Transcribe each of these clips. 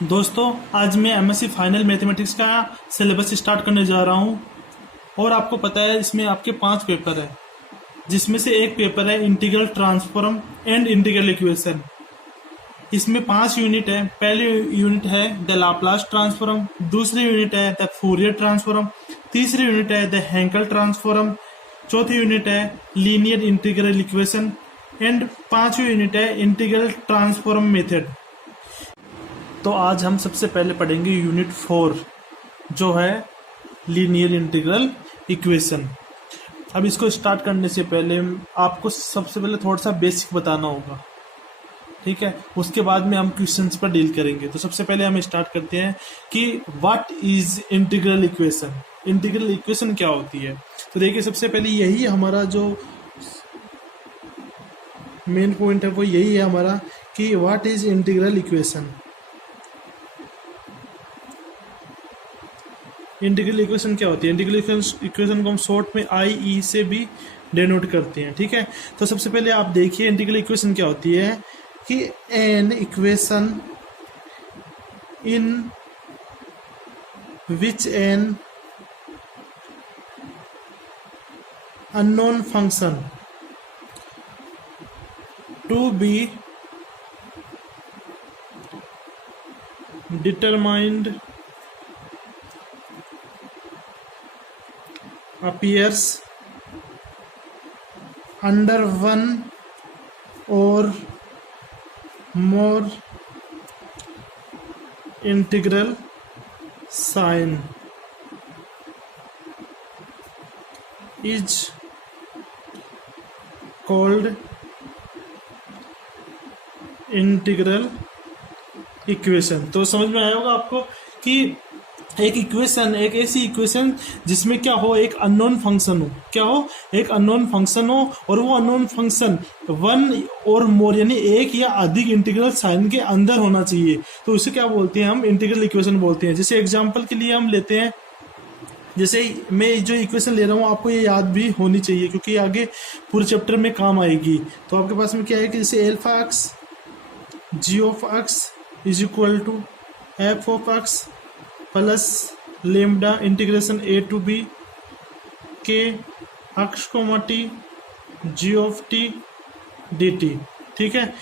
दोस्तों, आज मैं एमएससी फाइनल मैथमेटिक्स का सिलेबस स्टार्ट करने जा रहा हूँ। और आपको पता है इसमें आपके 5 पेपर है, जिसमें से एक पेपर है integral transform and integral equation. इसमें 5 यूनिट है। पहली यूनिट है द लाप्लास ट्रांसफॉर्म, दूसरी यूनिट है द फूरियर ट्रांसफॉर्म, तीसरी यूनिट है द हैंकल ट्रांसफॉर्म, चौथी यूनिट है लीनियर इंटीग्रल इक्वेशन एंड 5वीं यूनिट है इंटीग्रल ट्रांसफॉर्म मेथड। तो आज हम सबसे पहले पढ़ेंगे यूनिट 4 जो है लीनियर इंटीग्रल इक्वेशन। अब इसको स्टार्ट करने से पहले आपको सबसे पहले थोड़ा सा बेसिक बताना होगा, ठीक है। उसके बाद में हम क्वेश्चंस पर डील करेंगे। तो सबसे पहले हम स्टार्ट करते हैं कि what is integral equation. Integral equation क्या होती है? तो देखिए, सबसे पहले यही हमारा जो मेन पॉइंट है वो यही है हमारा कि what is integral equation. Integral equation क्या होती है? इंटीग्रल इक्वेशन को हम शॉर्ट में IE से भी डिनोट करते हैं, ठीक है। तो सबसे पहले आप देखिए इंटीग्रल इक्वेशन क्या होती है कि an equation in which an unknown function to be determined appears under one or more integral sign is called integral equation. तो समझ में आया होगा आपको कि एक इक्वेशन, एक ऐसी इक्वेशन जिसमें क्या हो, एक अननोन फंक्शन हो। क्या हो? एक अननोन फंक्शन हो, और वो अननोन फंक्शन वन और मोर यानी एक या अधिक इंटीग्रल साइन के अंदर होना चाहिए। तो उसे क्या बोलते हैं? हम इंटीग्रल इक्वेशन बोलते हैं। जैसे एग्जांपल के लिए हम लेते हैं, जैसे मैं जो इक्वेशन ले रहा हूँ आपको ये याद भी होनी चाहिए क्योंकि आगे पूरे चैप्टर में काम आएगी। तो आपके पास में क्या है कि जैसे alpha x g of x is equal to f of x plus lambda integration a to b K x comma t g of t d t, ठीक है।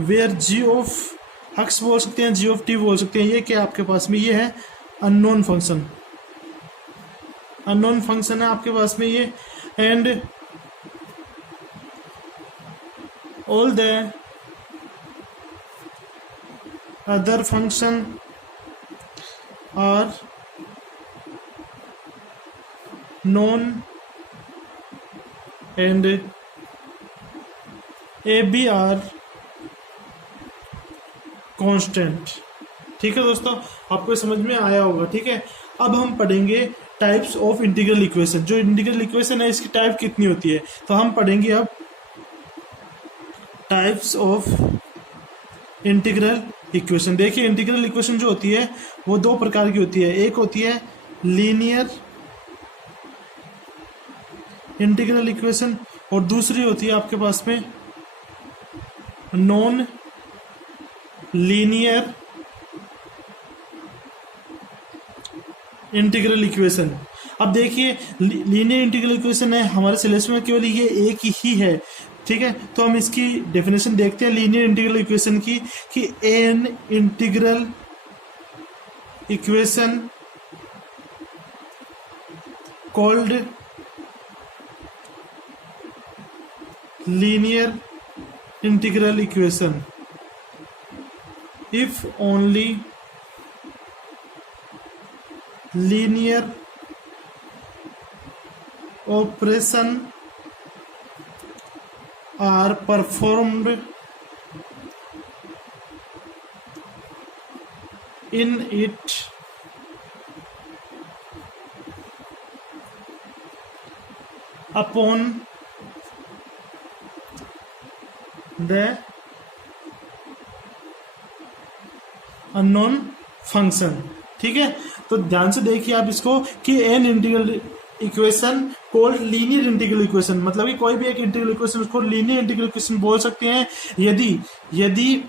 वेयर जी ऑफ एक्स बोल सकते हैं, जी ऑफ टी बोल सकते हैं। ये क्या आपके पास में? ये है अननोन फंक्शन, अननोन फंक्शन है आपके पास में ये। And all the other function are known and AB are constant, ठीक है दोस्तों। आपको समझ में आया होगा, ठीक है। अब हम पढ़ेंगे टाइप्स ऑफ इंटीग्रल इक्वेशन। जो इंटीग्रल इक्वेशन है इसकी टाइप कितनी होती है, तो हम पढ़ेंगे अब टाइप्स ऑफ इंटीग्रल इक्वेशन। देखिए, इंटीग्रल इक्वेशन जो होती है वो 2 प्रकार की होती है। एक होती है लीनियर इंटीग्रल इक्वेशन और दूसरी होती है आपके पास में नॉन लीनियर इंटीग्रल इक्वेशन। अब देखिए, लीनियर इंटीग्रल इक्वेशन है हमारे सिलेबस में केवल ये एक ही है, ठीक है। तो हम इसकी डेफिनेशन देखते हैं लीनियर इंटीग्रल इक्वेशन की कि an integral equation called linear integral equation if only linear operation are performed in it upon the unknown function, ठीक है। तो ध्यान से देखिए आप इसको कि an integral equation called linear integral equation, मतलब कि कोई भी एक इंटीग्रल इक्वेशन उसको लीनियर इंटीग्रल इक्वेशन बोल सकते हैं यदि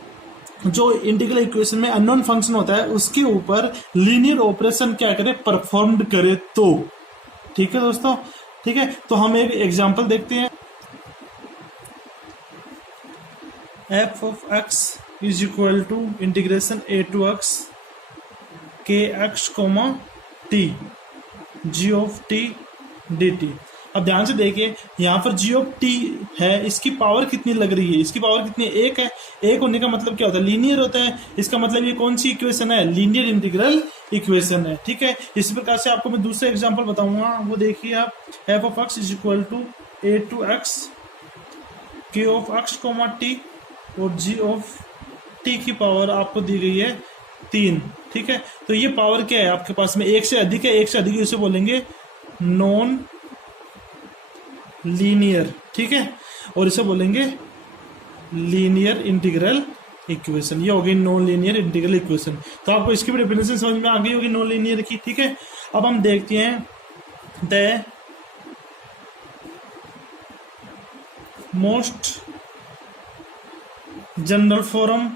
जो इंटीग्रल इक्वेशन में अननोन फंक्शन होता है उसके ऊपर लीनियर ऑपरेशन क्या करे, परफॉर्म्ड करे तो। ठीक है दोस्तों, ठीक है। तो हम एक एग्जांपल देखते हैं। f of x is equal to integration a to x k x t g of t dt। अब ध्यान से देखिए, यहाँ पर g ऑफ t है, इसकी पावर कितनी लग रही है, इसकी पावर कितनी, एक है। एक होने का मतलब क्या होता है, लीनियर होता है। इसका मतलब ये कौन सी इक्वेशन है, लीनियर इंटीग्रल इक्वेशन है। ठीक है, इसी प्रकार से आपको मैं दूसरा एग्जांपल बताऊंगा, वो देखिए आप। f of x is equal to a to x k of x t और g ऑफ t की पावर आपको दी गई है 3। ठीक है, तो ये पावर क्या है आपके पास में, एक से अधिक है, एक से अधिक इसे बोलेंगे नॉन लीनियर। ठीक है, और इसे बोलेंगे लीनियर इंटीग्रल इक्वेशन। ये होगी नॉन लीनियर इंटीग्रल इक्वेशन। तो आपको इसकी भी डेफिनेशन समझ में आ गई होगी नॉन लीनियर की। ठीक है, अब हम देखते हैं the most general form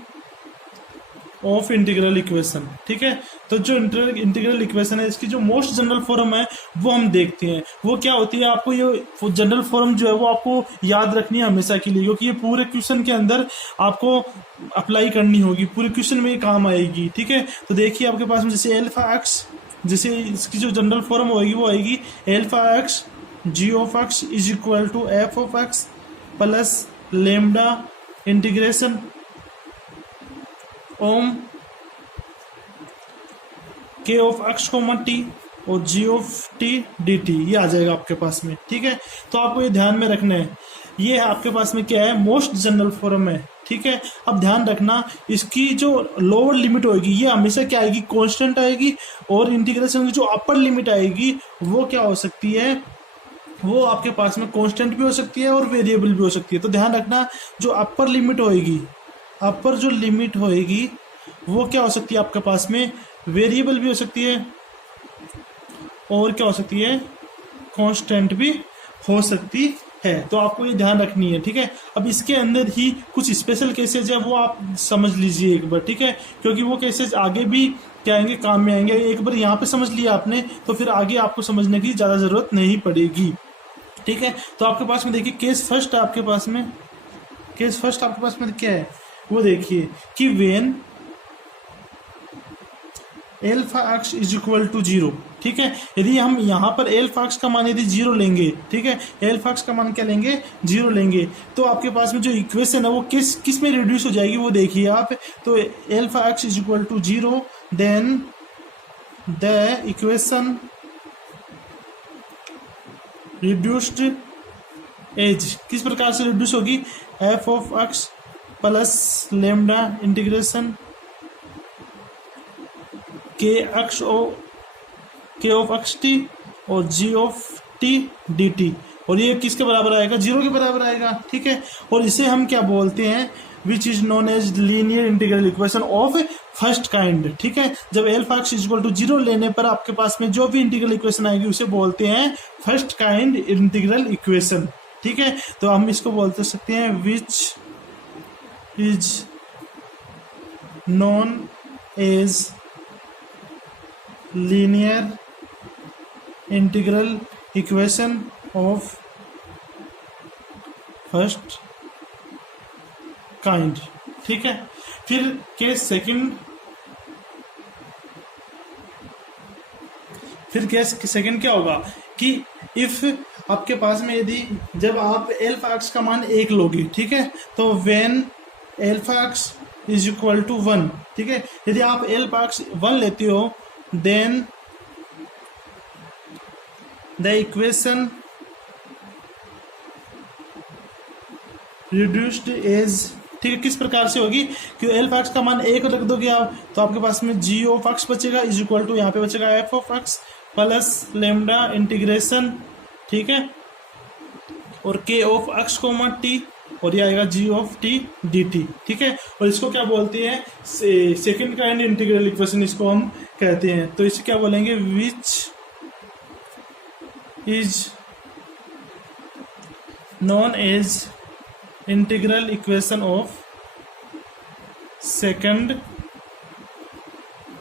of integral equation. ठीक है, तो जो इंटीग्रल इक्वेशन है इसकी जो मोस्ट जनरल फॉर्म है वो हम देखते हैं। वो क्या होती है, आपको ये जनरल फॉर्म जो है वो आपको याद रखनी है हमेशा के लिए, क्योंकि ये पूरे क्वेश्चन के अंदर आपको अप्लाई करनी होगी, पूरे क्वेश्चन में ये काम आएगी। ठीक है, तो देखिए आपके पास में जैसे एल्फा एक्स, जैसे इसकी जो जनरल फॉर्म होगी वो आएगी alpha x g of x is equal to f of x plus lambda integration ओम K of x comma t और g of t d t, ये आ जाएगा आपके पास में। ठीक है, तो आपको ये ध्यान में रखना है, ये आपके पास में क्या है, मोस्ट जनरल फॉर्म है। ठीक है, अब ध्यान रखना इसकी जो लोअर लिमिट होगी ये हमेशा क्या आएगी, कांस्टेंट आएगी, और इंटीग्रेशन की जो अपर लिमिट आएगी वो क्या हो सकती है, वो आपके पास में कांस्टेंट भी हो सकती है और वेरिएबल भी हो सकती है। तो ध्यान रखना जो अपर लिमिट होएगी, अपर जो लिमिट होएगी वो क्या हो सकती है आपके पास में, वेरिएबल भी हो सकती है और क्या हो सकती है, कांस्टेंट भी हो सकती है। तो आपको ये ध्यान रखनी है। ठीक है, अब इसके अंदर ही कुछ स्पेशल केसेज है वो आप समझ लीजिए एक बार। ठीक है, क्योंकि वो केसेज आगे भी क्या आएंगे, काम में आएंगे। एक बार यहाँ पे समझ लिया आपने तो फिर आगे आपको समझने की ज़्यादा ज़रूरत नहीं पड़ेगी। ठीक है, तो आपके पास में देखिए केस फर्स्ट आपके पास में, केस फर्स्ट आपके पास में क्या है वो देखिए कि when alpha x is equal to 0। ठीक है, यदि हम यहाँ पर एल्फा एक्स का मान यदि 0 लेंगे, ठीक है, एल्फा एक्स का मान क्या लेंगे, 0 लेंगे, तो आपके पास में जो इक्वेशन है वो किस में रिड्यूस हो जाएगी वो देखिए आप। तो alpha x is equal to 0, then the equation reduced as किस प्रकार से रिड्यूस होगी, f of x plus lambda integration k of x t और g of t d t, और ये किसके बराबर आएगा, 0 के बराबर आएगा। ठीक है, और इसे हम क्या बोलते हैं, which is known as linear integral equation of first kind. ठीक है, जब alpha x is equal to 0 लेने पर आपके पास में जो भी इंटीग्रल इक्वेशन आएगी उसे बोलते हैं फर्स्ट काइंड इंटीग्रल इक्वेशन। ठीक है, तो हम इसको बोलते सकते हैं which is known as linear integral equation of first kind. ठीक है, फिर केस सेकंड, फिर केस सेकंड क्या होगा कि इफ आपके पास में यदि जब आप एल्फा एक्स का मान 1 लोगे, ठीक है, तो when alpha x is equal to 1, ठीक है, यदि आप एल्फा एक्स 1 लेते हो then the equation reduced as, ठीक है, किस प्रकार से होगी कि एल्फा एक्स का मान 1 रख दोगे आप तो आपके पास में जी ऑफ एक्स बचेगा इज इक्वल टू यहाँ पे बचेगा F of x plus lambda integration, ठीक है, और के ऑफ एक्स कोमा टी और ये आएगा जी ऑफ टी डी टी। ठीक है, और इसको क्या बोलते हैं, सेकंड काइंड इंटीग्रल इक्वेशन इसको हम कहते हैं। तो इसे क्या बोलेंगे, which is known as integral equation of second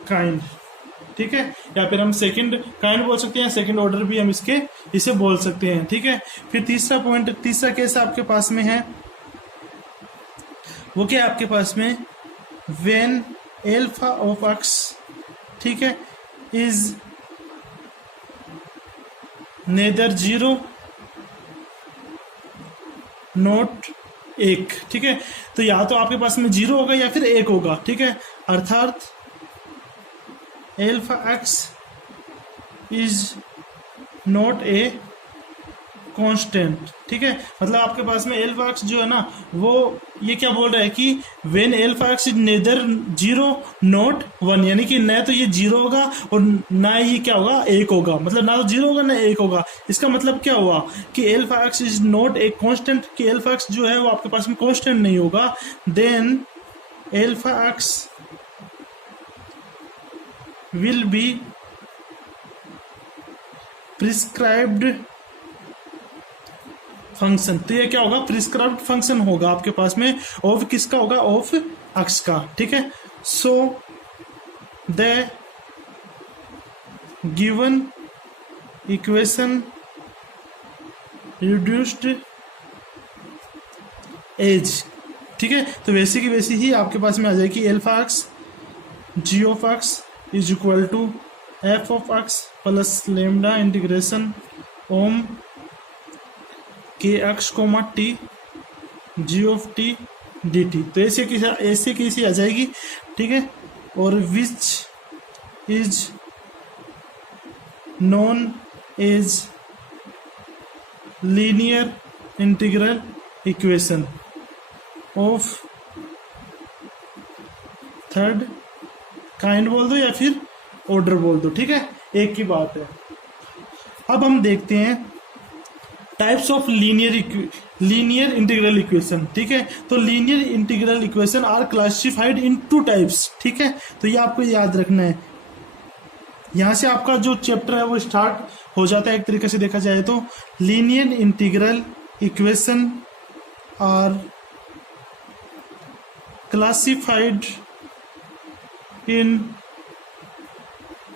kind, ठीक है, या फिर हम सेकंड काइंड बोल सकते हैं, सेकंड ऑर्डर भी हम इसे बोल सकते हैं, ठीक है। फिर तीसरा पॉइंट, तीसरा केस आपके पास में है, वो क्या आपके पास में, व्हेन एल्फा ऑफ एक्स, ठीक है, इज नेदर जीरो नॉट एक, ठीक है। तो या तो आपके पास में जीरो होगा या फिर एक होगा, ठीक है, अर्थात alpha x is not a constant, ठीक है। मतलब आपके पास में एल्फा एक्स जो है ना, वो ये क्या बोल रहा है कि when alpha x is nether zero not one, यानी कि न तो ये जीरो होगा और ना ये क्या होगा, एक होगा, मतलब ना तो जीरो होगा ना एक होगा। इसका मतलब क्या हुआ कि alpha x is not a constant, कि एल्फा एक्स जो है वो आपके पास में कांस्टेंट नहीं होगा। Then alpha x will be prescribed function. तो ये क्या होगा, प्रिस्क्राइब्ड फंक्शन होगा आपके पास में, ऑफ किसका होगा, ऑफ एक्स का, ठीक है। So the given equation reduced as, ठीक है। तो वैसे की वैसी ही आपके पास में आ जाएगी, alpha x g of x is equal to f of x plus lambda integration ओम K x comma t g of t d t. तो ऐसे कैसे आ जाएगी, ठीक है। और which is non as linear integral equation of third kind बोल दो या फिर ऑर्डर बोल दो, ठीक है, एक ही बात है। अब हम देखते हैं types of linear integral equation, ठीक है। तो linear integral equation are classified in two types, ठीक है। तो ये आपको याद रखना है, यहां से आपका जो चैप्टर है वो स्टार्ट हो जाता है एक तरीके से देखा जाए तो। Linear integral equation are classified in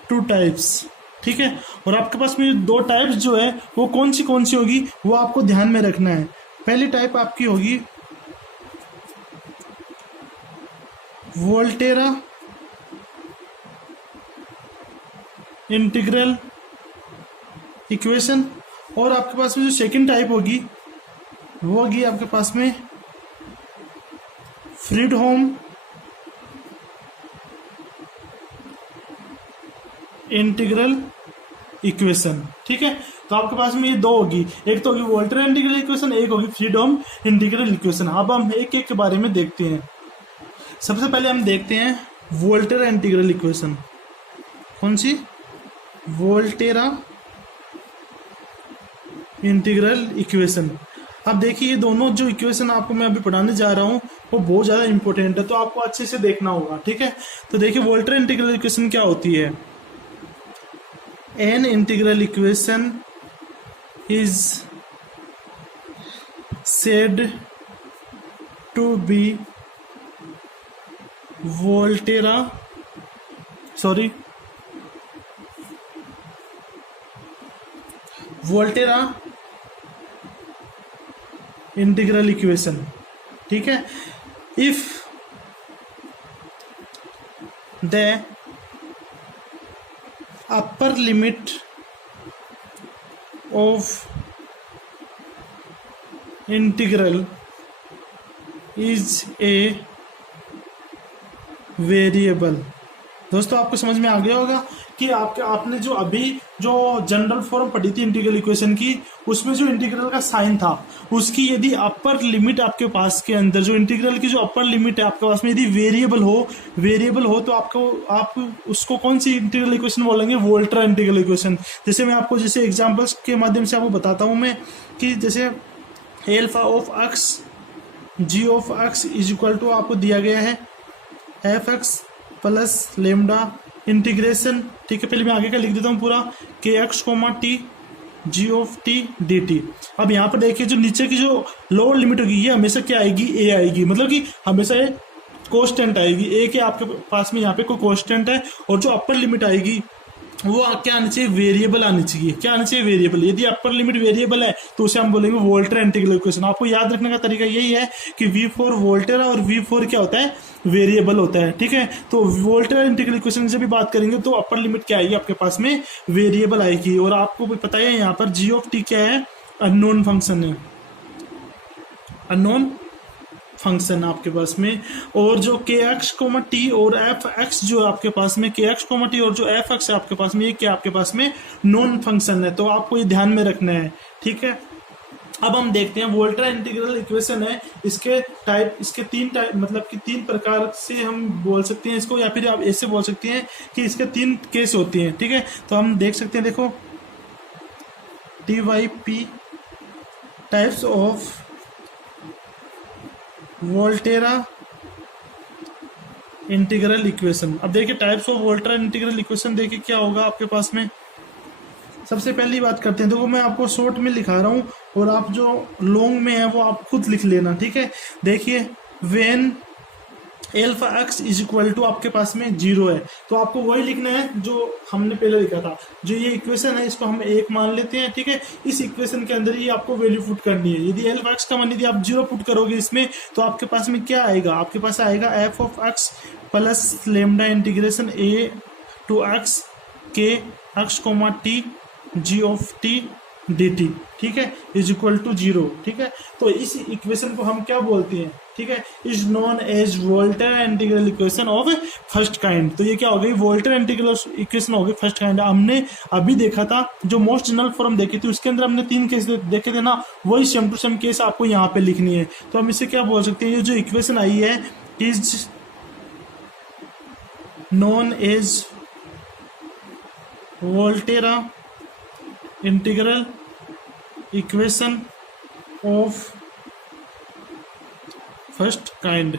two types, ठीक है। और आपके पास में दो टाइप्स जो है वो कौन सी होगी, वो आपको ध्यान में रखना है। पहली टाइप आपकी होगी वोल्टेरा इंटीग्रल इक्वेशन, और आपके पास में जो सेकंड टाइप होगी वो होगी आपके पास में फ्रीडहोम इंटीग्रल इक्वेशन, ठीक है। तो आपके पास में ये दो होगी, एक तो होगी वोल्टेरा इंटीग्रल इक्वेशन, एक होगी फ्रीडहोम इंटीग्रल इक्वेशन। अब हम एक एक के बारे में देखते हैं। सबसे पहले हम देखते हैं वोल्टेरा इंटीग्रल इक्वेशन। कौन सी, वोल्टेरा इंटीग्रल इक्वेशन। अब देखिए ये दोनों जो इक्वेशन आपको मैं अभी पढ़ाने जा रहा हूँ वो बहुत ज़्यादा इंपॉर्टेंट है, तो आपको अच्छे से देखना होगा, ठीक है। तो देखिए वोल्टेरा इंटीग्रल इक्वेशन क्या होती है। An integral equation is said to be Volterra integral equation, ठीक है। If the upper limit of integral is a variable. दोस्तों आपको समझ में आ गया होगा कि आपने जो अभी जो जनरल फॉर्म पढ़ी थी इंटीग्रल इक्वेशन की, उसमें जो इंटीग्रल का साइन था उसकी यदि अपर लिमिट आपके पास के अंदर जो इंटीग्रल की जो अपर लिमिट है आपके पास में यदि वेरिएबल हो तो आप उसको कौन सी इंटीग्रल इक्वेशन बोलेंगे, वोल्टेरा इंटीग्रल इक्वेशन। जैसे मैं आपको जैसे एग्जांपल्स के माध्यम से आपको बताता हूँ मैं कि जैसे alpha of x g of x is equal to आपको दिया गया है f x plus lambda integration, ठीक है। पहले मैं आगे का लिख देता हूँ पूरा, k x comma t g of t d t. अब यहाँ पर देखिए जो नीचे की जो लोअर लिमिट होगी ये हमेशा क्या आएगी, ए आएगी, मतलब कि हमेशा ये कोस्टेंट आएगी, ए के आपके पास में यहाँ पे कोई कोस्टेंट है। और जो अपर लिमिट आएगी वो क्या आनी चाहिए, वेरिएबल आनी चाहिए। क्या आनी चाहिए, वेरिएबल। यदि अपर लिमिट वेरिएबल है तो उसे हम बोलेंगे वोल्टेरा इंटीग्रल इक्वेशन। आपको याद रखने का तरीका यही है कि V4 वोल्टेरा और V4 क्या होता है, वेरिएबल होता है, ठीक है। तो वोल्टेरा इंटीग्रल इक्वेशन से भी बात करेंगे तो अपर लिमिट क्या आएगी आपके पास में, वेरिएबल आएगी। और आपको भी पता है यहाँ पर जी ऑफ टी क्या है, अननोन फंक्शन है, अननोन फंक्शन आपके पास में। और जो के एक्स कोमा टी और एफ एक्स जो आपके पास में, के एक्स कोमा टी और जो एफ एक्स है आपके पास में, ये क्या आपके पास में नॉन फंक्शन है। तो आपको ये ध्यान में रखना है, ठीक है। अब हम देखते हैं वोल्टेरा इंटीग्रल इक्वेशन है, इसके टाइप, इसके तीन टाइप, मतलब कि तीन प्रकार से हम बोल सकते हैं इसको, या फिर आप ऐसे बोल सकते हैं कि इसके तीन केस होती हैं, ठीक है। तो हम देख सकते हैं, देखो T Y P types of Volterra integral equation. अब देखिए types of Volterra integral equation देखिए क्या होगा आपके पास में। सबसे पहली बात करते हैं, देखो मैं आपको शॉर्ट में लिखा रहा हूँ और आप जो लॉन्ग में है वो आप खुद लिख लेना, ठीक है। देखिए when alpha x is equal to आपके पास में 0 है, तो आपको वही लिखना है जो हमने पहले लिखा था। जो ये इक्वेशन है इसको हम 1 मान लेते हैं, ठीक है। इस इक्वेशन के अंदर ही आपको वैल्यू पुट करनी है। यदि एल्फा एक्स का मान यदि आप 0 पुट करोगे इसमें, तो आपके पास में क्या आएगा, आपके पास आएगा f of x plus lambda integration a to x K x comma t g of t d t, ठीक है, इज इक्वल टू 0, ठीक है। तो इस इक्वेशन को हम क्या बोलते हैं, ठीक है, is known as Volterra integral equation of first kind. तो ये क्या हो गई, वोल्टेरा इंटीग्रल इक्वेशन हो गई फर्स्ट काइंड। हमने अभी देखा था जो मोस्ट जनरल फॉर्म देखी थी, उसके अंदर हमने 3 केस देखे थे ना, वही सेम टू सेम केस आपको यहाँ पे लिखनी है। तो हम इसे क्या बोल सकते हैं, ये जो इक्वेशन आई है is known as Volterra integral equation of first kind,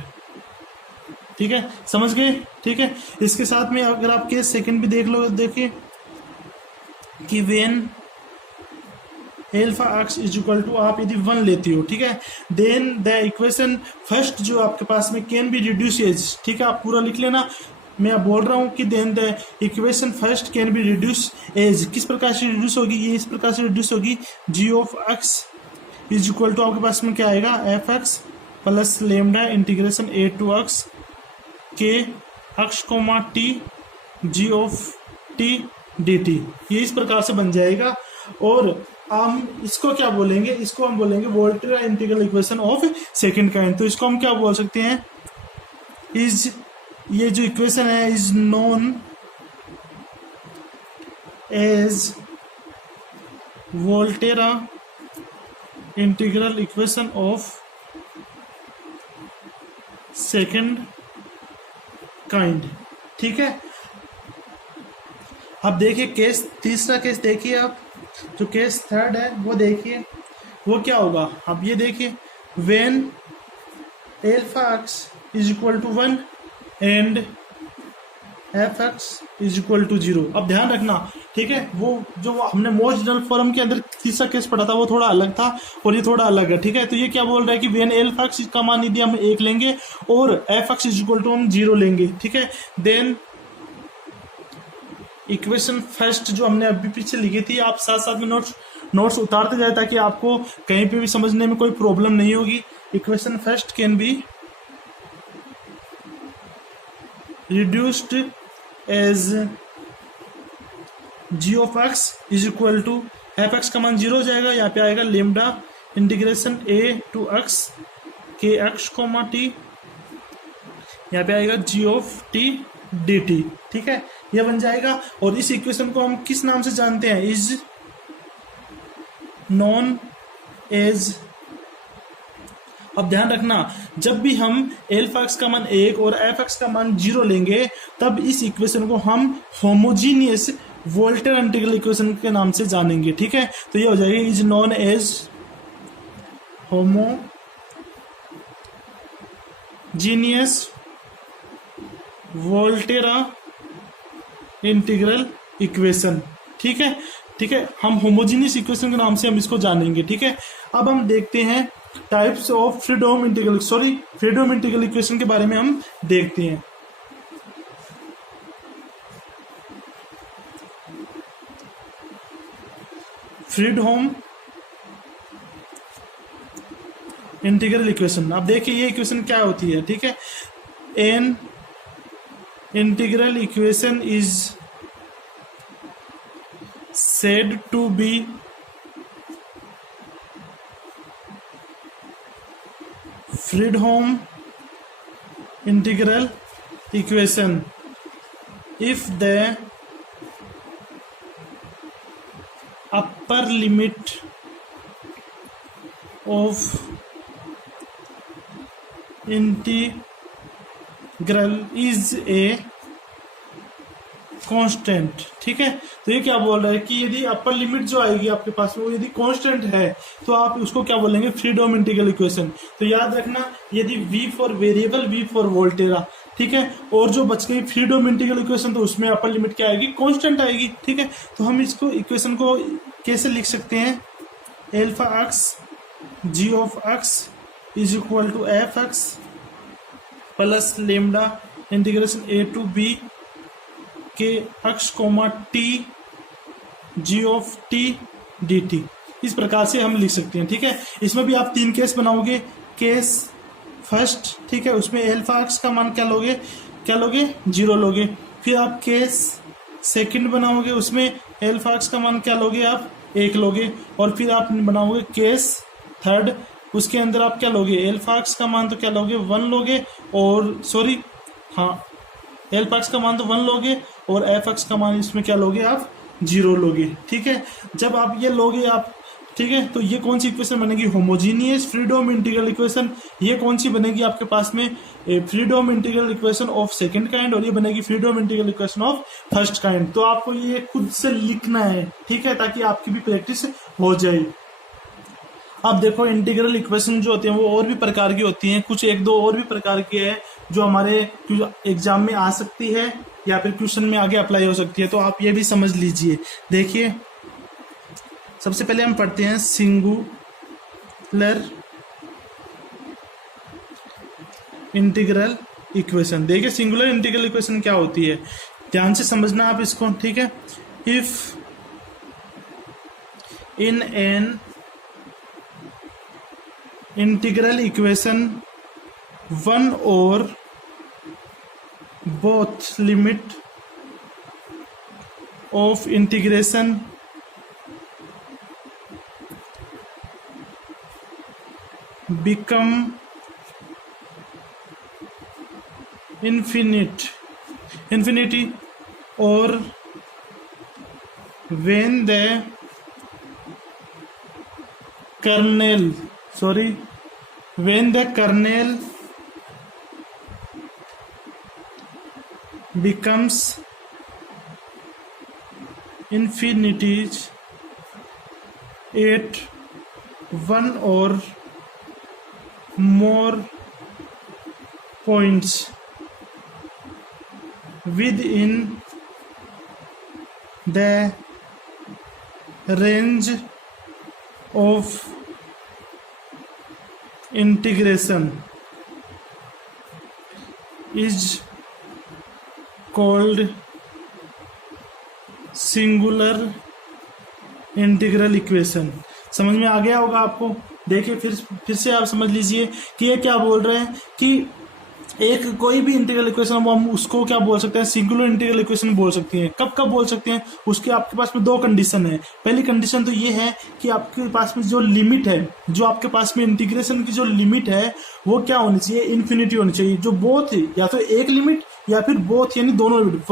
ठीक है, समझ गए, ठीक है। इसके साथ में अगर आप केस सेकंड भी देख लो, देखिए कि when alpha x is equal to, आप यदि 1 लेती हो, ठीक है, देन द इक्वेशन फर्स्ट जो आपके पास में कैन बी रिड्यूस एज, ठीक है, आप पूरा लिख लेना। मैं बोल रहा हूं कि then the equation first can be reduce as, किस प्रकार से रिड्यूस होगी, ये इस प्रकार से रिड्यूस होगी, g of x is equal to आपके पास में क्या आएगा, f x plus lambda integration a to x K x comma t g of t d t, ये इस प्रकार से बन जाएगा। और हम इसको क्या बोलेंगे, इसको हम बोलेंगे Volterra integral equation of second kind. तो इसको हम क्या बोल सकते हैं, इज, ये जो इक्वेशन है is known as Volterra integral equation of second kind, ठीक है। अब देखिए केस तीसरा केस देखिए, आप जो केस थर्ड है वो देखिए, वो क्या होगा। अब ये देखिए when alpha x is equal to 1 and f x is equal to 0। अब ध्यान रखना, ठीक है, वो जो हमने मोस्ट जनरल फॉर्म के अंदर तीसरा केस पढ़ा था वो थोड़ा अलग था और ये थोड़ा अलग है, ठीक है। तो ये क्या बोल रहा है कि वेन एल्फा एक्स का मान यदि हम 1 लेंगे और f x is equal to हम 0 लेंगे, ठीक है, देन इक्वेशन फर्स्ट जो हमने अभी पीछे लिखी थी, आप साथ साथ में नोट्स उतारते जाए ताकि आपको कहीं पे भी समझने में कोई प्रॉब्लम नहीं होगी। Equation first can be reduced as g of x is equal to f x का मान 0 हो जाएगा, यहाँ पे आएगा lambda integration a to x k x comma t, यहाँ पे आएगा g of t dt, ठीक है, यह बन जाएगा। और इस इक्वेशन को हम किस नाम से जानते हैं, इज नॉन एज, अब ध्यान रखना जब भी हम एल्फा एक्स का मान 1 और एफ एक्स का मान 0 लेंगे तब इस इक्वेशन को हम होमोजीनियस वोल्टेरा इंटीग्रल इक्वेशन के नाम से जानेंगे, ठीक है। तो ये हो जाएगी is non as homogeneous Volterra integral equation, ठीक है। ठीक है, हम होमोजीनियस इक्वेशन के नाम से हम इसको जानेंगे। ठीक है, अब हम देखते हैं टाइप्स ऑफ फ्रीडोम इंटीग्रल इक्वेशन के बारे में हम देखते हैं। फ्रीडोम इंटीग्रल इक्वेशन, अब देखिए ये इक्वेशन क्या होती है। ठीक है, an integral equation is said to be Fredholm integral equation if the upper limit of integral is a constant. ठीक है, तो ये क्या बोल रहा है कि यदि अपर लिमिट जो आएगी आपके पास वो यदि कांस्टेंट है तो आप उसको क्या बोलेंगे, फ्रीडोम इंटीग्रल इक्वेशन। तो याद रखना, यदि v for variable, v for Volterra, ठीक है, और जो बच गई फ्रीडोम इंटीग्रल इक्वेशन तो उसमें अपर लिमिट क्या आएगी, कांस्टेंट आएगी। ठीक है, तो हम इसको इक्वेशन को कैसे लिख सकते हैं, alpha x g of x is equal to f x plus lambda integration a to b k x comma t g of t d t, इस प्रकार से हम लिख सकते हैं। ठीक है, इसमें भी आप 3 केस बनाओगे। केस फर्स्ट, ठीक है, उसमें एल्फा एक्स का मान क्या लोगे 0 लोगे। फिर आप केस सेकंड बनाओगे, उसमें एल्फा एक्स का मान क्या लोगे आप 1 लोगे। और फिर आप बनाओगे केस थर्ड, उसके अंदर आप क्या लोगे, एल्फा एक्स का मान तो क्या लोगे 1 लोगे, और सॉरी हाँ, एल्फा एक्स का मान तो 1 लोगे और एफ एक्स का मान इसमें क्या लोगे आप 0 लोगे। ठीक है, जब आप ये लोगे आप, ठीक है, तो ये कौन सी इक्वेशन बनेगी, होमोजीनियस फ्रीडोम इंटीग्रल इक्वेशन। ये कौन सी बनेगी आपके पास में, Fredholm integral equation of second kind, और ये बनेगी Fredholm integral equation of first kind. तो आपको ये खुद से लिखना है, ठीक है, ताकि आपकी भी प्रैक्टिस हो जाए। अब देखो, इंटीग्रल इक्वेशन जो होती है वो और भी प्रकार की होती हैं, कुछ 1-2 और भी प्रकार की है जो हमारे एग्जाम में आ सकती है या फिर क्वेश्चन में आगे अप्लाई हो सकती है, तो आप ये भी समझ लीजिए। देखिए, सबसे पहले हम पढ़ते हैं सिंगुलर इंटीग्रल इक्वेशन। देखिए, सिंगुलर इंटीग्रल इक्वेशन क्या होती है, ध्यान से समझना आप इसको। ठीक है, if in an integral equation one or both limit of integration become infinity or when the kernel becomes infinities at one or more points within the range of integration is called singular integral equation. समझ में आ गया होगा आपको। देखिए, फिर से आप समझ लीजिए कि ये क्या बोल रहे हैं कि एक कोई भी इंटीग्रल इक्वेशन हम उसको क्या बोल सकते हैं, सिंगुलर इंटीग्रल इक्वेशन बोल सकते हैं। कब बोल सकते हैं, उसके आपके पास में 2 कंडीशन है। पहली कंडीशन तो ये है कि आपके पास में जो लिमिट है, जो आपके पास में इंटीग्रेशन की जो लिमिट है वो क्या होनी चाहिए, इन्फिनिटी होनी चाहिए। जो बोथ या तो एक लिमिट या फिर बोथ यानी दोनों लिमिट,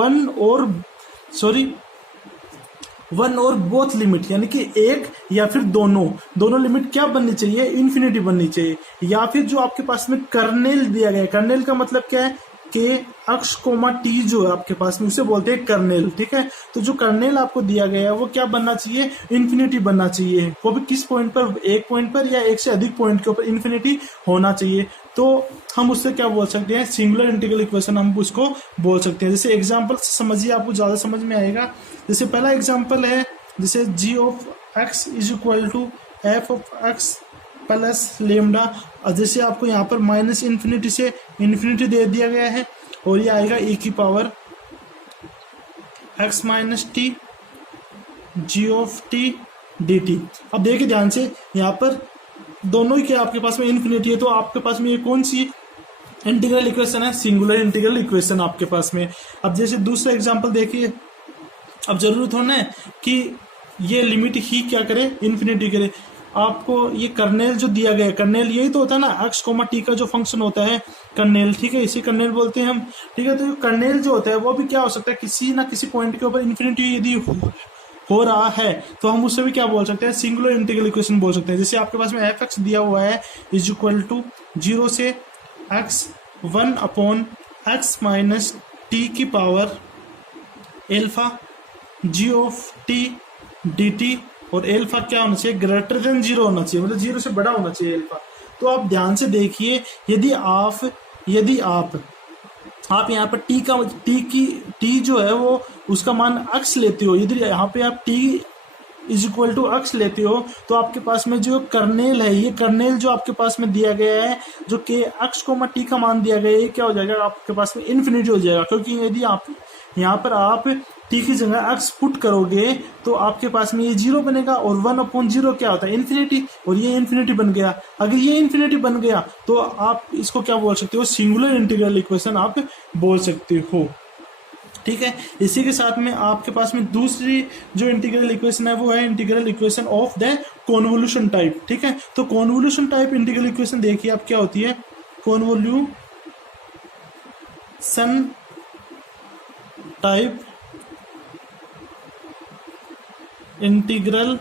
वन और बोथ लिमिट यानी कि एक या फिर दोनों लिमिट क्या बननी चाहिए, इन्फिनिटी बननी चाहिए। या फिर जो आपके पास में कर्नेल दिया गया है, कर्नेल का मतलब क्या है, के अक्ष कोमा टी जो है आपके पास में उसे बोलते हैं कर्नेल। ठीक है, तो जो कर्नेल आपको दिया गया है वो क्या बनना चाहिए, इन्फिनिटी बनना चाहिए। वो भी किस पॉइंट पर, एक पॉइंट पर या एक से अधिक पॉइंट के ऊपर इन्फिनिटी होना चाहिए। तो हम उससे क्या बोल सकते हैं, सिंगुलर इंटीग्रल इक्वेशन हम उसको बोल सकते हैं। जैसे एग्जांपल समझिए, आपको ज्यादा समझ में आएगा। जैसे पहला एग्जांपल है जैसे g of x is equal to f of x plus lambda, जैसे आपको यहाँ पर माइनस इन्फिनिटी से इन्फिनिटी दे दिया गया है और ये आएगा e की power x minus t g of t d t. अब देखिए ध्यान से, यहाँ पर दोनों ही क्या आपके पास में इन्फिनिटी है, तो आपके पास में ये कौन सी इंटीग्रल इक्वेशन है? सिंगुलर इंटीग्रल इक्वेशन आपके पास में। अब जैसे दूसरा एग्जांपल देखिए, अब जरूरत होना है कि ये लिमिट ही क्या करे, इन्फिनिटी करे। आपको ये कर्नेल जो दिया गया है, कर्नेल यही तो होता है ना, एक्स कोमा टी का जो फंक्शन होता है कर्नेल, ठीक है, इसी कर्नेल बोलते हैं हम, ठीक है। तो कर्नेल जो होता है वो भी क्या हो सकता है, किसी ना किसी पॉइंट के ऊपर इन्फिनिटी यदि हो रहा है तो हम उससे भी क्या बोल सकते हैं, सिंगुलर इंटीग्रल इक्वेशन बोल सकते हैं। जैसे आपके पास में एफ एक्स दिया हुआ है इज इक्वल टू 0 से x 1 upon x minus t की power alpha g of t d t, और एल्फा क्या होना चाहिए, ग्रेटर देन 0 होना चाहिए, मतलब 0 से बड़ा होना चाहिए एल्फा। तो आप ध्यान से देखिए, यदि आप यहाँ पर टी जो है वो उसका मान x लेते हो, यदि यहाँ पे आप t is equal to x लेते हो, तो आपके पास में जो कर्नेल है, ये कर्नेल जो आपके पास में दिया गया है, जो कि x को t का मान दिया गया है, ये क्या हो जाएगा आपके पास में, इन्फिनिटी हो जाएगा। क्योंकि यदि आप यहाँ पर आप t की जगह x पुट करोगे तो आपके पास में ये 0 बनेगा, और 1/0 क्या होता है, इन्फिनिटी, और ये इन्फिनिटी बन गया। अगर ये इन्फिनिटी बन गया तो आप इसको क्या बोल सकते हो, सिंगुलर इंटीग्रल इक्वेशन आप बोल सकते हो, ठीक है। इसी के साथ में आपके पास में दूसरी जो इंटीग्रल इक्वेशन है वो है integral equation of the convolution type, ठीक है। तो कॉन्वोल्यूशन टाइप इंटीग्रल इक्वेशन देखिए आप क्या होती है, कॉन्वोल्यूशन टाइप इंटीग्रल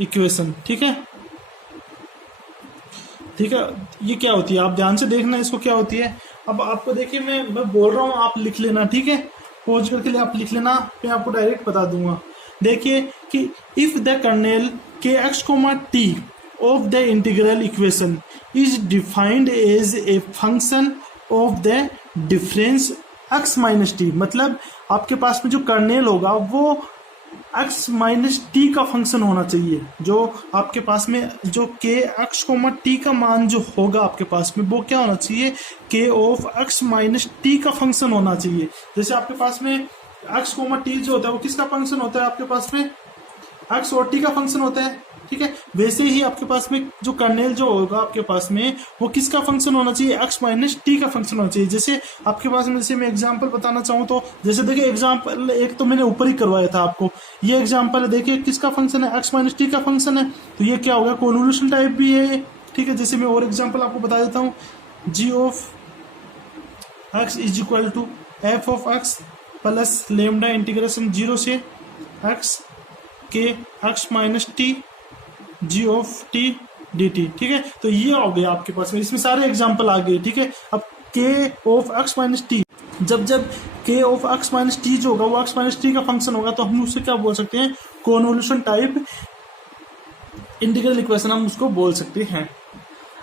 इक्वेशन, ठीक है, ठीक है। ये क्या होती है, आप ध्यान से देखना इसको क्या होती है। अब आपको देखिए, मैं बोल रहा हूँ, आप लिख लेना, ठीक है, पॉज करके लिए आप लिख लेना, मैं आपको डायरेक्ट बता दूंगा। देखिए कि if the kernel k x comma t of the integral equation is defined as a function of the difference x minus t, मतलब आपके पास में जो कर्नेल होगा वो x माइनस टी का फंक्शन होना चाहिए। जो आपके पास में जो के एक्स कोमा टी का मान जो होगा आपके पास में वो क्या होना चाहिए, के ऑफ x माइनस टी का फंक्शन होना चाहिए। जैसे आपके पास में x कोमा टी जो होता है वो किसका फंक्शन होता है, आपके पास में x और t का फंक्शन होता है, ठीक है। वैसे ही आपके पास में जो कर्नेल जो होगा आपके पास में वो किसका फंक्शन होना चाहिए, x माइनस टी का फंक्शन होना चाहिए। जैसे आपके पास में, जैसे मैं एग्जांपल बताना चाहूँ तो जैसे देखिए एग्जांपल एक तो मैंने ऊपर ही करवाया था आपको, ये एग्जांपल है, देखिए किसका फंक्शन है, x माइनस टी का फंक्शन है, तो ये क्या होगा, कॉन्वोल्यूशन टाइप भी है, ठीक है। जैसे मैं और एग्जाम्पल आपको बता देता हूँ, g of x is equal to f of x plus lambda integration 0 से x K x minus t g of t d t, ठीक है। तो ये हो गया आपके पास में, इसमें सारे एग्जांपल आ गए, ठीक है। अब के ऑफ एक्स माइनस टी, जब के ऑफ एक्स माइनस टी जो होगा वो एक्स माइनस टी का फंक्शन होगा, तो हम उससे क्या बोल सकते हैं, कॉन्वोल्यूशन टाइप इंटीग्रल इक्वेशन हम उसको बोल सकते हैं।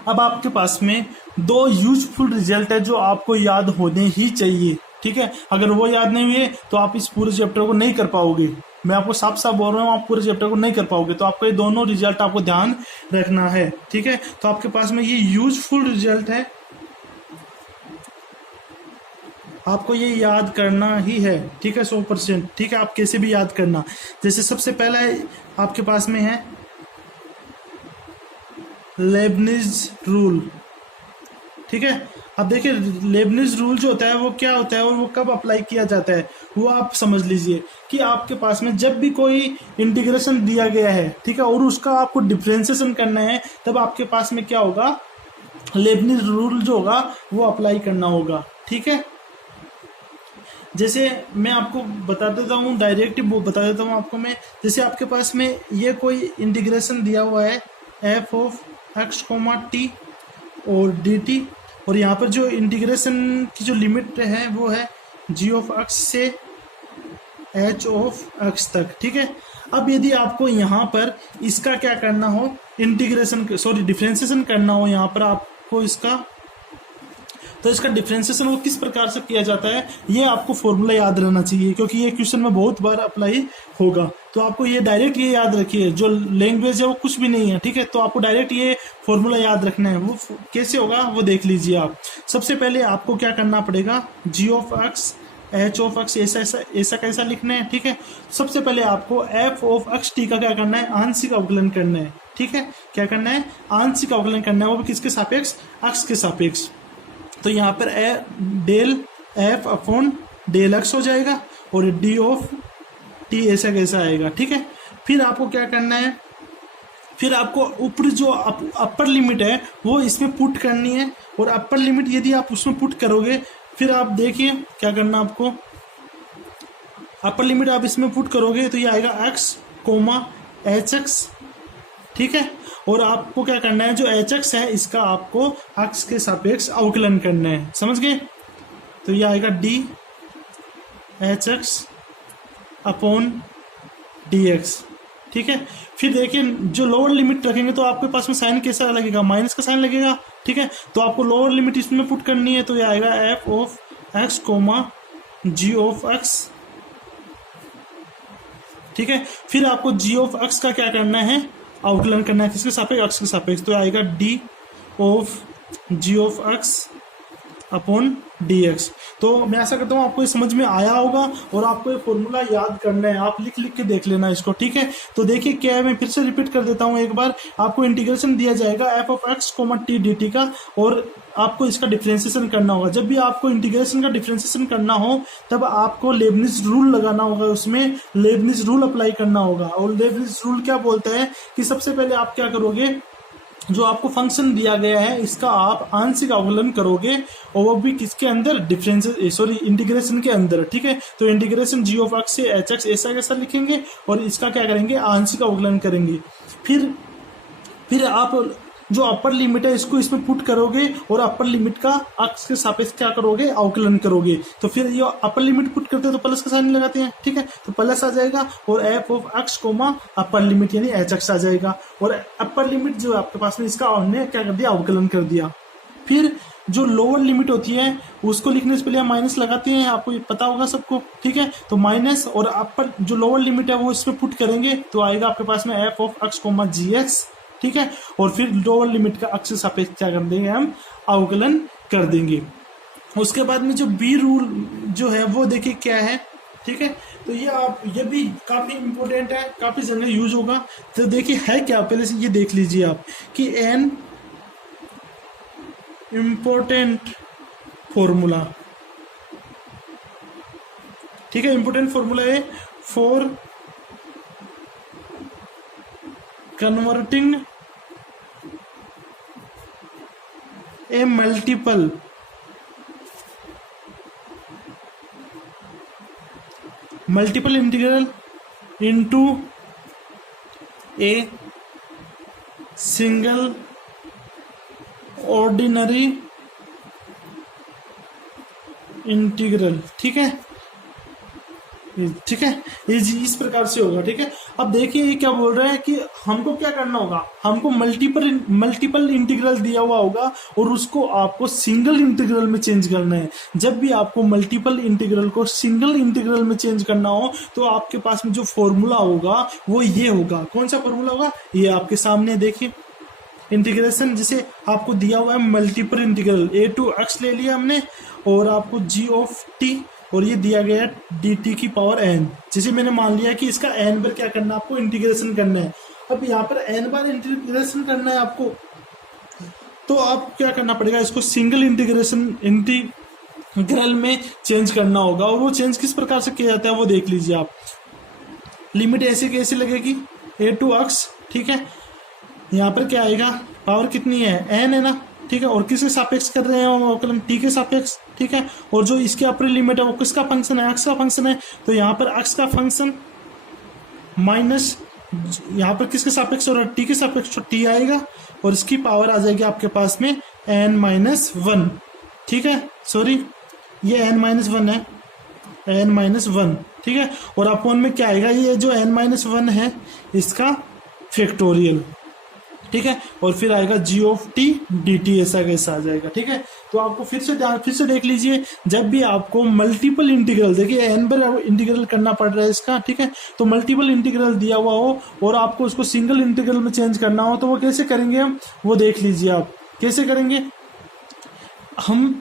अब आपके पास में दो यूजफुल रिजल्ट है जो आपको याद होने ही चाहिए, ठीक है। अगर वो याद नहीं हुए तो आप इस पूरे चैप्टर को नहीं कर पाओगे, मैं आपको साफ साफ बोल रहा हूँ, आप पूरे चैप्टर को नहीं कर पाओगे। तो आपको ये दोनों रिजल्ट आपको ध्यान रखना है, ठीक है। तो आपके पास में ये यूजफुल रिजल्ट है, आपको ये याद करना ही है, ठीक है, 100%, ठीक है। आप कैसे भी याद करना, जैसे सबसे पहला है आपके पास में है लेबनिज रूल, ठीक है। अब देखिए लेबनिज रूल जो होता है वो क्या होता है और वो कब अप्लाई किया जाता है वो आप समझ लीजिए कि आपके पास में जब भी कोई इंटीग्रेशन दिया गया है, ठीक है, और उसका आपको डिफरेंशिएशन करना है, तब आपके पास में क्या होगा, लेबनिज रूल जो होगा वो अप्लाई करना होगा, ठीक है। जैसे मैं आपको बता देता हूँ, डायरेक्ट बता देता हूँ आपको मैं, जैसे आपके पास में ये कोई इंटीग्रेशन दिया हुआ है f of x comma t और डी टी, और यहाँ पर जो इंटीग्रेशन की जो लिमिट है वो है जी ऑफ एक्स से एच ऑफ एक्स तक, ठीक है। अब यदि आपको यहाँ पर इसका क्या करना हो, डिफरेंशिएशन करना हो यहाँ पर आपको इसका, तो इसका डिफरेंशिएशन वो किस प्रकार से किया जाता है, ये आपको फॉर्मूला याद रहना चाहिए, क्योंकि ये क्वेश्चन में बहुत बार अप्लाई होगा। तो आपको ये डायरेक्ट ये याद रखिए, जो लैंग्वेज है वो कुछ भी नहीं है, ठीक है। तो आपको डायरेक्ट ये फॉर्मूला याद रखना है। वो कैसे होगा वो देख लीजिए आप। सबसे पहले आपको क्या करना पड़ेगा, g of x h of x ऐसा कैसा लिखना है, ठीक है। सबसे पहले आपको एफ ऑफ एक्स टी का क्या करना है, आंशिक अवकलन करना है, ठीक है। क्या करना है, आंशिक अवकलन करना है, वो भी किसके सापेक्ष, एक्स के सापेक्ष। तो यहाँ पर del f upon del x हो जाएगा और डी ऑफ टी ऐसा कैसा आएगा, ठीक है। फिर आपको क्या करना है, फिर आपको ऊपर जो अपर लिमिट है वो इसमें पुट करनी है, और अपर लिमिट यदि आप उसमें पुट करोगे, फिर आप देखिए क्या करना आपको, अपर लिमिट आप इसमें पुट करोगे तो ये आएगा x कोमा एच एक्स, ठीक है। और आपको क्या करना है, जो एच एक्स है इसका आपको x के सापेक्ष अवकलन करना है, समझ गए। तो ये आएगा D H x upon d x, ठीक है। फिर देखिए जो लोअर लिमिट रखेंगे तो आपके पास में साइन कैसा लगेगा, माइनस का साइन लगेगा, ठीक है। तो आपको लोअर लिमिट इसमें पुट करनी है, तो ये आएगा f of x comma g of x, ठीक है। फिर आपको जी ऑफ एक्स का क्या करना है, अवकलन करना है, किसके सापेक्ष, एक्स के सापेक्ष। तो आएगा d of g of x upon d x. तो मैं ऐसा करता हूँ आपको ये समझ में आया होगा, और आपको ये फॉर्मूला याद करना है, आप लिख लिख के देख लेना इसको, ठीक है। तो देखिए क्या है, मैं फिर से रिपीट कर देता हूँ एक बार। आपको इंटीग्रेशन दिया जाएगा f of x comma t d t का, और आपको इसका डिफरेंशिएशन करना होगा। जब भी आपको इंटीग्रेशन का डिफरेंशिएशन करना हो तब आपको लेबनिज रूल लगाना होगा, उसमें लेबनिज रूल अप्लाई करना होगा। और लेबनिज रूल क्या बोलता है कि सबसे पहले आप क्या करोगे, जो आपको फंक्शन दिया गया है इसका आप आंशिक अवकलन करोगे, और वो भी किसके अंदर, इंटीग्रेशन के अंदर, ठीक है। तो इंटीग्रेशन जी ऑफ एक्स से एच एक्स ऐसा कैसा लिखेंगे, और इसका क्या करेंगे, आंशिक अवकलन करेंगे। फिर आप जो अपर लिमिट है इसको इसमें पुट करोगे, और अपर लिमिट का एक्स के सापेक्ष क्या करोगे, अवकलन करोगे। तो फिर ये अपर लिमिट पुट करते हैं तो प्लस का साइन लगाते हैं, ठीक है। तो प्लस आ जाएगा, और f of x comma upper limit यानी एच एक्स आ जाएगा, और अपर लिमिट जो आपके पास में इसका हमने क्या कर दिया, अवकलन कर दिया। फिर जो लोअर लिमिट होती है उसको लिखने से पहले हम माइनस लगाते हैं, आपको ये पता होगा सबको, ठीक है। तो माइनस और अपर जो लोअर लिमिट है वो इसमें पुट करेंगे, तो आएगा आपके पास में f of x comma g x, ठीक है। और फिर लोअर लिमिट का एक्स के सापेक्ष क्या कर देंगे, हम अवकलन कर देंगे। उसके बाद में जो बी रूल जो है वो देखिए क्या है, ठीक है। तो ये भी काफी इंपॉर्टेंट है, काफी जगह यूज होगा। तो देखिए है क्या, पहले से ये देख लीजिए आप कि एन इंपॉर्टेंट फॉर्मूला, ठीक है। इंपॉर्टेंट फॉर्मूला है for converting A multiple integral into a single ordinary integral, ठीक है, ठीक है। इस प्रकार से होगा, ठीक है। अब देखिए ये क्या बोल रहा है कि हमको क्या करना होगा, हमको मल्टीपल इंटीग्रल दिया हुआ होगा, और उसको आपको सिंगल इंटीग्रल में चेंज करना है। जब भी आपको मल्टीपल इंटीग्रल को सिंगल इंटीग्रल में चेंज करना हो तो आपके पास में जो फॉर्मूला होगा वो ये होगा। कौन सा फॉर्मूला होगा, ये आपके सामने देखिए। इंटीग्रेशन जैसे आपको दिया हुआ है multiple integral, a to x ले लिया हमने, और आपको जी ऑफ टी, और ये दिया गया है डी टी की पावर एन। जैसे मैंने मान लिया कि इसका एन बार क्या करना है, आपको इंटीग्रेशन करना है। अब यहाँ पर एन बार इंटीग्रेशन करना है आपको, तो आप क्या करना पड़ेगा, इसको सिंगल इंटीग्रल में चेंज करना होगा। और वो चेंज किस प्रकार से किया जाता है वो देख लीजिए आप। लिमिट ऐसे कैसे लगेगी, ए टू एक्स, ठीक है। यहाँ पर क्या आएगा, पावर कितनी है, एन है ना, ठीक है। और किसके सापेक्ष कर रहे हैं अवकलन, टी के सापेक्ष, ठीक है। और जो इसके अपर लिमिट है वो किसका फंक्शन है, एक्स का फंक्शन है। तो यहाँ पर एक्स का फंक्शन माइनस यहाँ पर किसके सापेक्ष और टी के सापेक्ष, टी आएगा, और इसकी पावर आ जाएगी आपके पास में एन माइनस वन, ठीक है। सॉरी ये एन माइनस वन है, एन माइनस वन, ठीक है। और अपॉन में क्या आएगा, ये जो एन माइनस वन है इसका फैक्टोरियल, ठीक है, और फिर आएगा जी ऑफ टी डी टी, ऐसा कैसा आ जाएगा। ठीक है, तो आपको फिर से देख लीजिए, जब भी आपको मल्टीपल इंटीग्रल, देखिए एन बार इंटीग्रल करना पड़ रहा है इसका, ठीक है, तो मल्टीपल इंटीग्रल दिया हुआ हो और आपको उसको सिंगल इंटीग्रल में चेंज करना हो तो वो कैसे करेंगे हम, वो देख लीजिए आप कैसे करेंगे। हम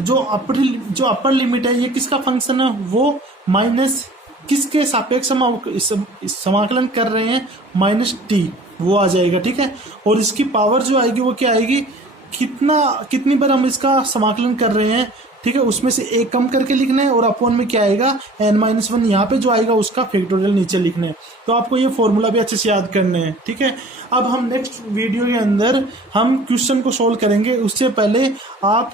जो अपर लिमिट है ये किसका फंक्शन है, वो माइनस किसके सापेक्ष हम समाकलन कर रहे हैं, माइनस टी, वो आ जाएगा। ठीक है, और इसकी पावर जो आएगी वो क्या आएगी, कितनी बार हम इसका समाकलन कर रहे हैं, ठीक है, उसमें से एक कम करके लिखना है और अपॉन में क्या आएगा n-1, यहाँ पे जो आएगा उसका फैक्टोरियल नीचे लिखना है। तो आपको ये फॉर्मूला भी अच्छे से याद करने हैं। ठीक है, अब हम नेक्स्ट वीडियो के अंदर हम क्वेश्चन को सोल्व करेंगे। उससे पहले आप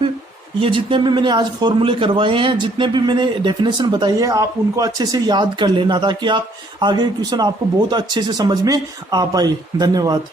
ये जितने भी मैंने आज फॉर्मूले करवाए हैं, जितने भी मैंने डेफिनेशन बताई है, आप उनको अच्छे से याद कर लेना ताकि आप आगे क्वेश्चन आपको बहुत अच्छे से समझ में आ पाए। धन्यवाद।